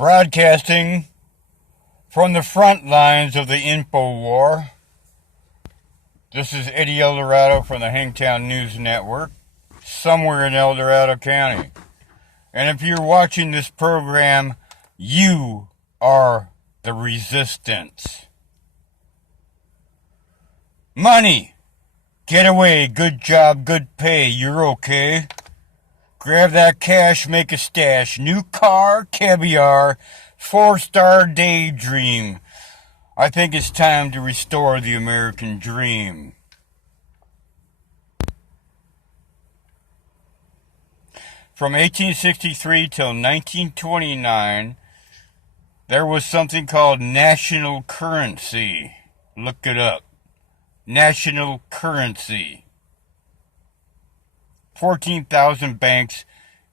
Broadcasting from the front lines of the Infowar. This is Eddie Eldorado from the Hangtown News Network, somewhere in El Dorado County. And if you're watching this program, you are the resistance. Money! Get away, good job, good pay, you're okay. Grab that cash, make a stash. New car, caviar, 4-star daydream. I think it's time to restore the American dream. From 1863 till 1929, there was something called national currency. Look it up. National currency. 14,000 banks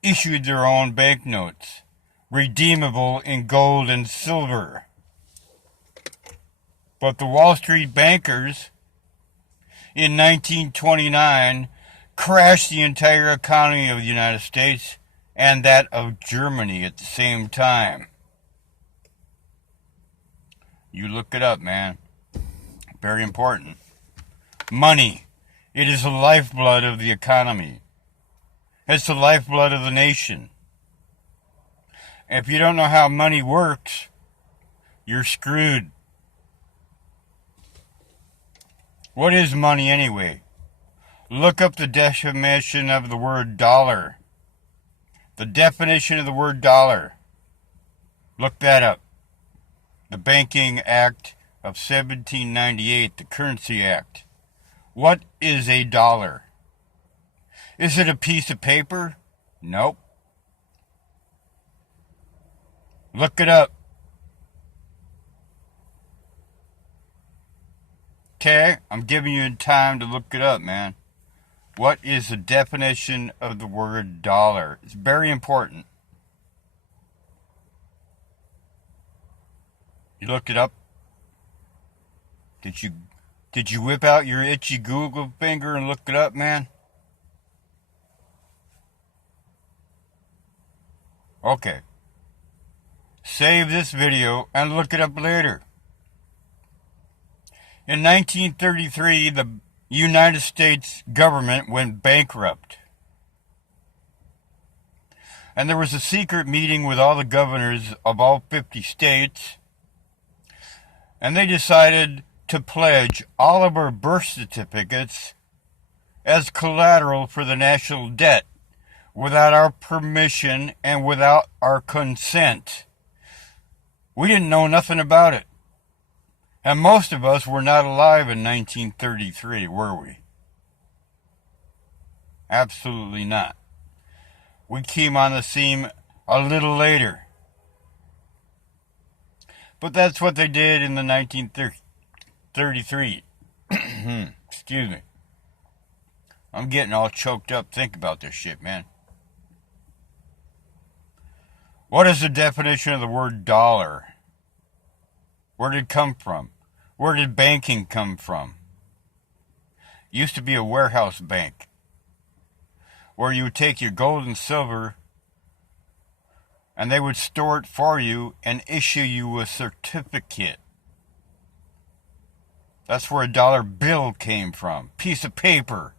issued their own banknotes, redeemable in gold and silver. But the Wall Street bankers in 1929 crashed the entire economy of the United States and that of Germany at the same time. You look it up, man. Very important. Money. It is the lifeblood of the economy. It's the lifeblood of the nation. If you don't know how money works, you're screwed. What is money anyway? Look up the definition of the word dollar. The definition of the word dollar. Look that up. The Banking Act of 1798, the Currency Act. What is a dollar? Is it a piece of paper? Nope. Look it up. Okay, I'm giving you time to look it up, man. What is the definition of the word dollar? It's very important. You looked it up? Did you whip out your itchy Google finger and look it up, man? Okay. Save this video and look it up later. In 1933, the United States government went bankrupt. And there was a secret meeting with all the governors of all 50 states. And they decided to pledge all of our birth certificates as collateral for the national debt without our permission and without our consent. We didn't know nothing about it. And most of us were not alive in 1933, were we? Absolutely not. We came on the scene a little later. But that's what they did in the 1933. Excuse me. I'm getting all choked up thinking about this shit, man. What is the definition of the word dollar? Where did it come from? Where did banking come from? It used to be a warehouse bank where you would take your gold and silver and they would store it for you and issue you a certificate. That's where a dollar bill came from. Piece of paper.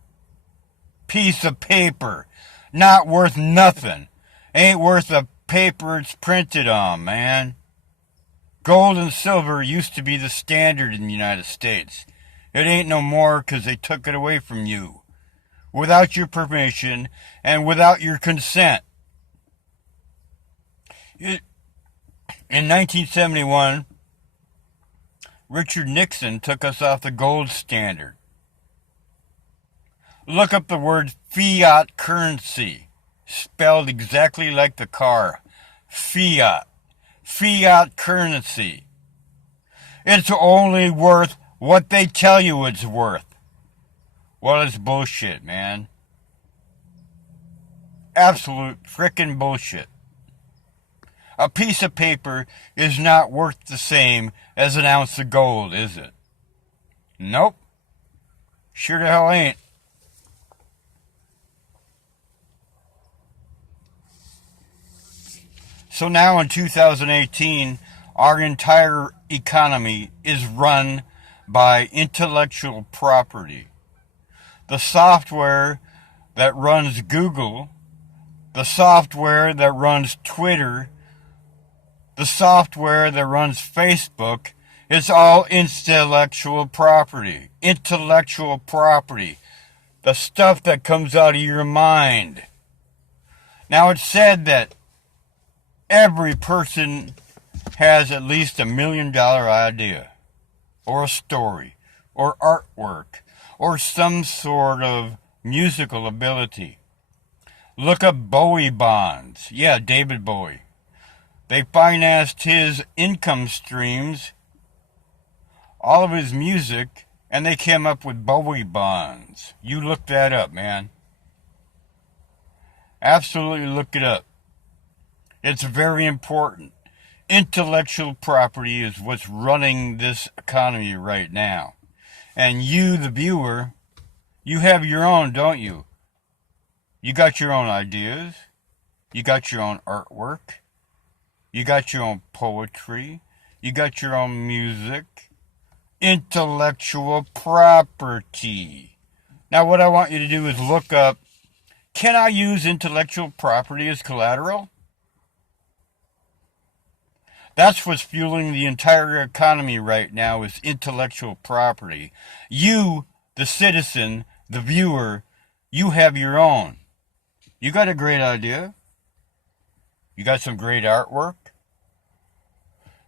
Piece of paper. Not worth nothing. Ain't worth the paper it's printed on, man. Gold and silver used to be the standard in the United States. It ain't no more because they took it away from you. Without your permission and without your consent. In 1971, Richard Nixon took us off the gold standard. Look up the word fiat currency, spelled exactly like the car. Fiat. Fiat currency. It's only worth what they tell you it's worth. Well, it's bullshit, man. Absolute frickin' bullshit. A piece of paper is not worth the same as an ounce of gold, is it? Nope. Sure the hell ain't. So now in 2018, our entire economy is run by intellectual property. The software that runs Google, the software that runs Twitter, the software that runs Facebook, it's all intellectual property. Intellectual property. The stuff that comes out of your mind. Now it's said that every person has at least $1 million idea, or a story, or artwork, or some sort of musical ability. Look up Bowie bonds. Yeah, David Bowie. They financed his income streams, all of his music, and they came up with Bowie bonds. You look that up, man. Absolutely look it up. It's very important. Intellectual property is what's running this economy right now. And you, the viewer, you have your own, don't you? You got your own ideas. You got your own artwork. You got your own poetry. You got your own music. Intellectual property. Now what I want you to do is look up, can I use intellectual property as collateral? That's what's fueling the entire economy right now, is intellectual property. You, the citizen, the viewer, you have your own. You got a great idea. You got some great artwork.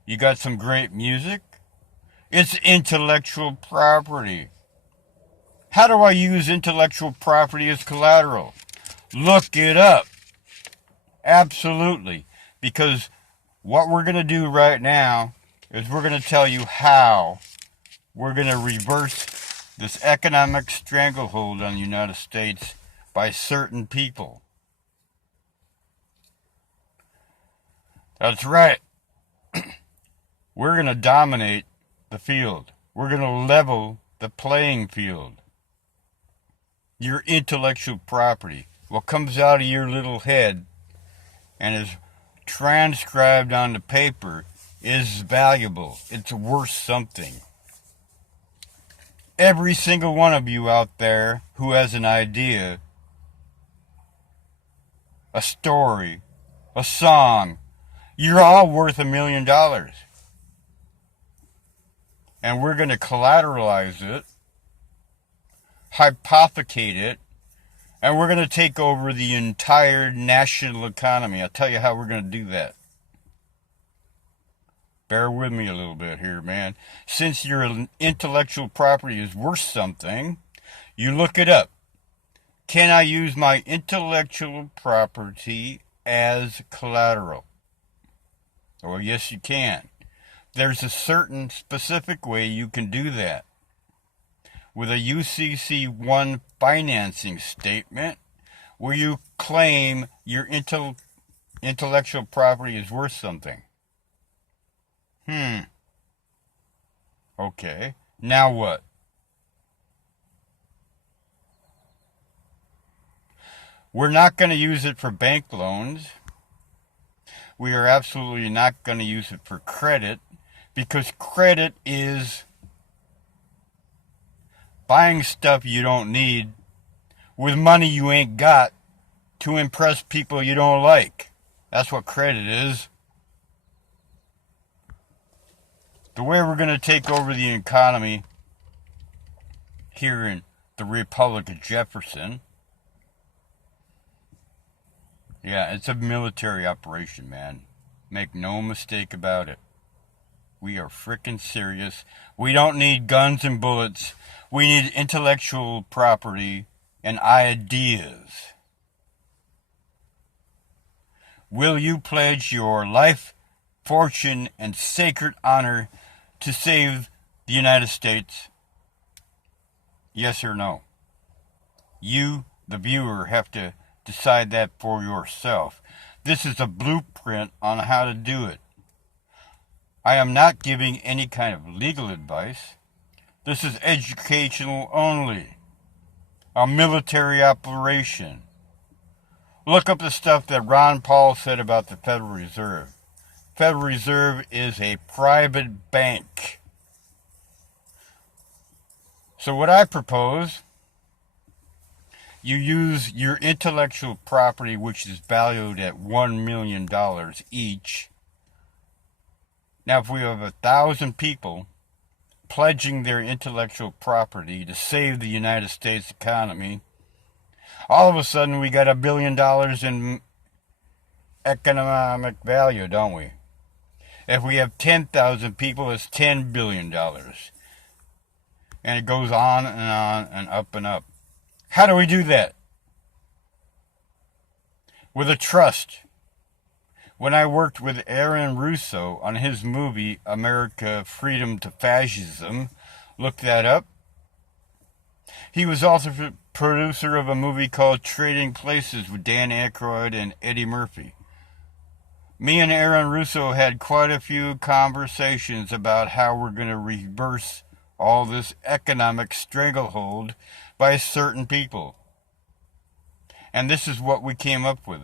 You got some great music. It's intellectual property. How do I use intellectual property as collateral? Look it up. Absolutely. Because what we're going to do right now is we're going to tell you how we're going to reverse this economic stranglehold on the United States by certain people. That's right. We're going to dominate the field. We're going to level the playing field. Your intellectual property, what comes out of your little head and is transcribed onto paper, is valuable. It's worth something. Every single one of you out there who has an idea, a story, a song, you're all worth $1 million. And we're going to collateralize it, hypothecate it, and we're going to take over the entire national economy. I'll tell you how we're going to do that. Bear with me a little bit here, man. Since your intellectual property is worth something, you look it up. Can I use my intellectual property as collateral? Well, yes, you can. There's a certain specific way you can do that. With a UCC1 financing statement, where you claim your intellectual property is worth something. Okay, now what? We're not going to use it for bank loans. We are absolutely not going to use it for credit, because credit is buying stuff you don't need with money you ain't got to impress people you don't like. That's what credit is. The way we're going to take over the economy here in the Republic of Jefferson, yeah, it's a military operation, man. Make no mistake about it. We are frickin' serious. We don't need guns and bullets. We need intellectual property and ideas. Will you pledge your life, fortune, and sacred honor to save the United States? Yes or no? You, the viewer, have to decide that for yourself. This is a blueprint on how to do it. I am not giving any kind of legal advice. This is educational only. A military operation. Look up the stuff that Ron Paul said about the Federal Reserve. Federal Reserve is a private bank. So what I propose, you use your intellectual property, which is valued at $1 million each. Now, if we have 1,000 people pledging their intellectual property to save the United States economy, all of a sudden we got $1 billion in economic value, don't we? If we have 10,000 people, it's $10 billion. And it goes on and up and up. How do we do that? With a trust. When I worked with Aaron Russo on his movie, America, Freedom to Fascism, look that up. He was also the producer of a movie called Trading Places with Dan Aykroyd and Eddie Murphy. Me and Aaron Russo had quite a few conversations about how we're going to reverse all this economic stranglehold by certain people. And this is what we came up with.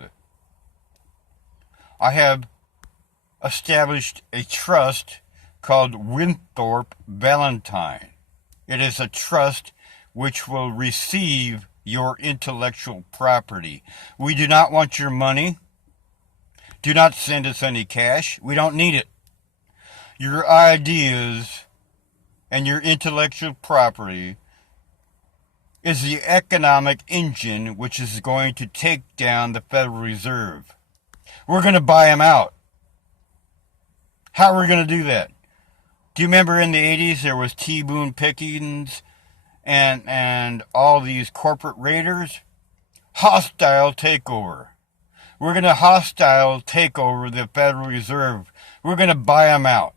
I have established a trust called Winthrop Valentine. It is a trust which will receive your intellectual property. We do not want your money. Do not send us any cash. We don't need it. Your ideas and your intellectual property is the economic engine which is going to take down the Federal Reserve. We're going to buy them out. How are we going to do that? Do you remember in the 80s there was T. Boone Pickens and all these corporate raiders? Hostile takeover. We're going to hostile take over the Federal Reserve. We're going to buy them out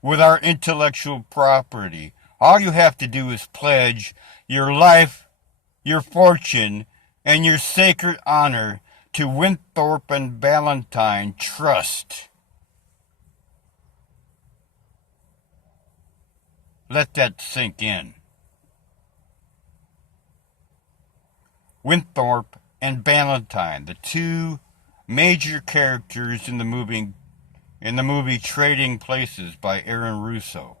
with our intellectual property. All you have to do is pledge your life, your fortune, and your sacred honor to Winthrop and Valentine Trust. Let that sink in. Winthrop and Valentine, the two major characters in the movie Trading Places by Aaron Russo.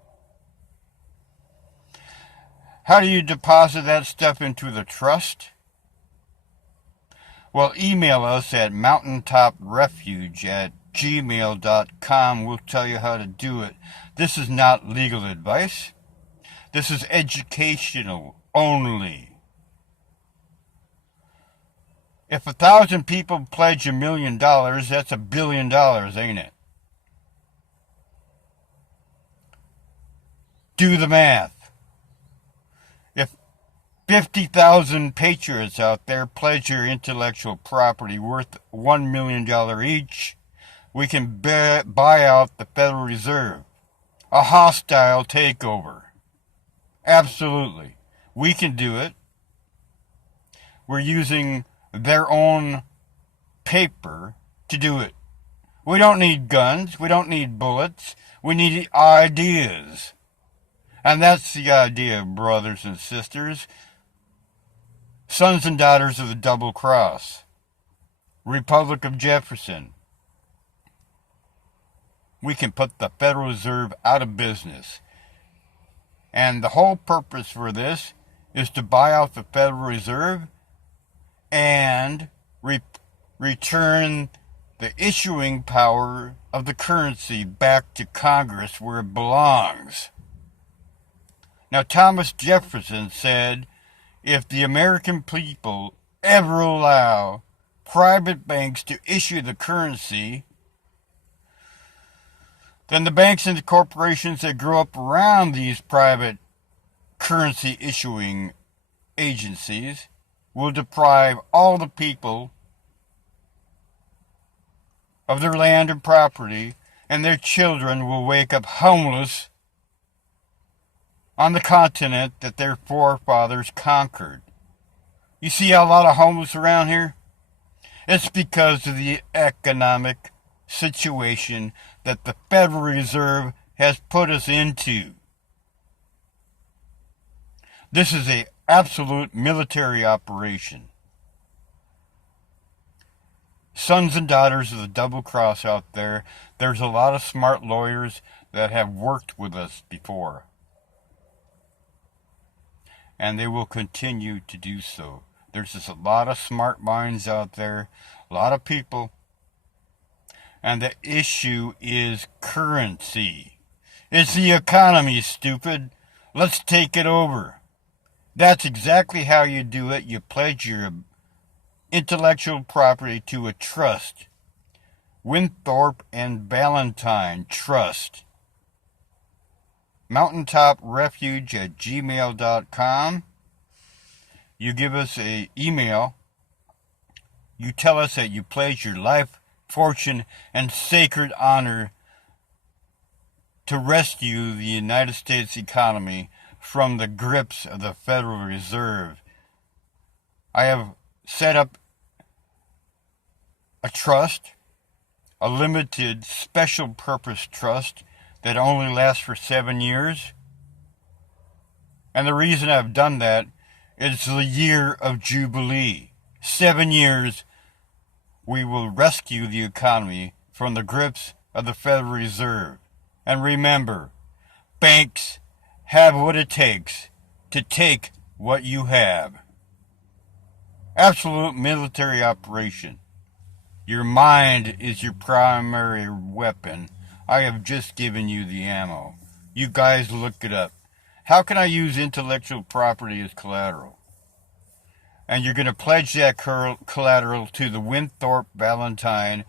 How do you deposit that stuff into the trust? Well, email us at mountaintoprefuge@gmail.com. We'll tell you how to do it. This is not legal advice. This is educational only. If 1,000 people pledge $1 million, that's $1 billion, ain't it? Do the math. If 50,000 patriots out there pledge your intellectual property worth $1 million each, we can buy out the Federal Reserve. A hostile takeover. Absolutely. We can do it. We're using their own paper to do it. We don't need guns. We don't need bullets. We need ideas. And that's the idea, brothers and sisters. Sons and daughters of the double cross. Republic of Jefferson. We can put the Federal Reserve out of business. And the whole purpose for this is to buy out the Federal Reserve and return the issuing power of the currency back to Congress where it belongs. Now, Thomas Jefferson said, if the American people ever allow private banks to issue the currency, then the banks and the corporations that grow up around these private currency issuing agencies will deprive all the people of their land and property, and their children will wake up homeless on the continent that their forefathers conquered. You see a lot of homeless around here? It's because of the economic situation that the Federal Reserve has put us into. This is an absolute military operation. sons and daughters of the double cross out there. There's a lot of smart lawyers that have worked with us before. And they will continue to do so. There's just a lot of smart minds out there, a lot of people. And the issue is currency. It's the economy, stupid. Let's take it over. That's exactly how you do it. You pledge your intellectual property to a trust. Winthrop and Ballantyne Trust. mountaintoprefuge@gmail.com. You give us an email. You tell us that you pledge your life, fortune, and sacred honor to rescue the United States economy from the grips of the Federal Reserve. I have set up a trust, a limited special purpose trust that only lasts for 7 years. And the reason I've done that is the year of Jubilee. 7 years, we will rescue the economy from the grips of the Federal Reserve. And remember, banks have what it takes to take what you have. Absolute military operation. Your mind is your primary weapon. I have just given you the ammo. You guys look it up. How can I use intellectual property as collateral? And you're going to pledge that collateral to the Winthrop Ballantyne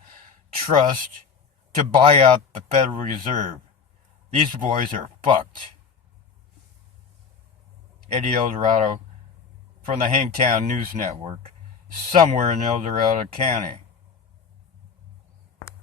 Trust to buy out the Federal Reserve. These boys are fucked. Eddie Eldorado from the Hangtown News Network, somewhere in El Dorado County.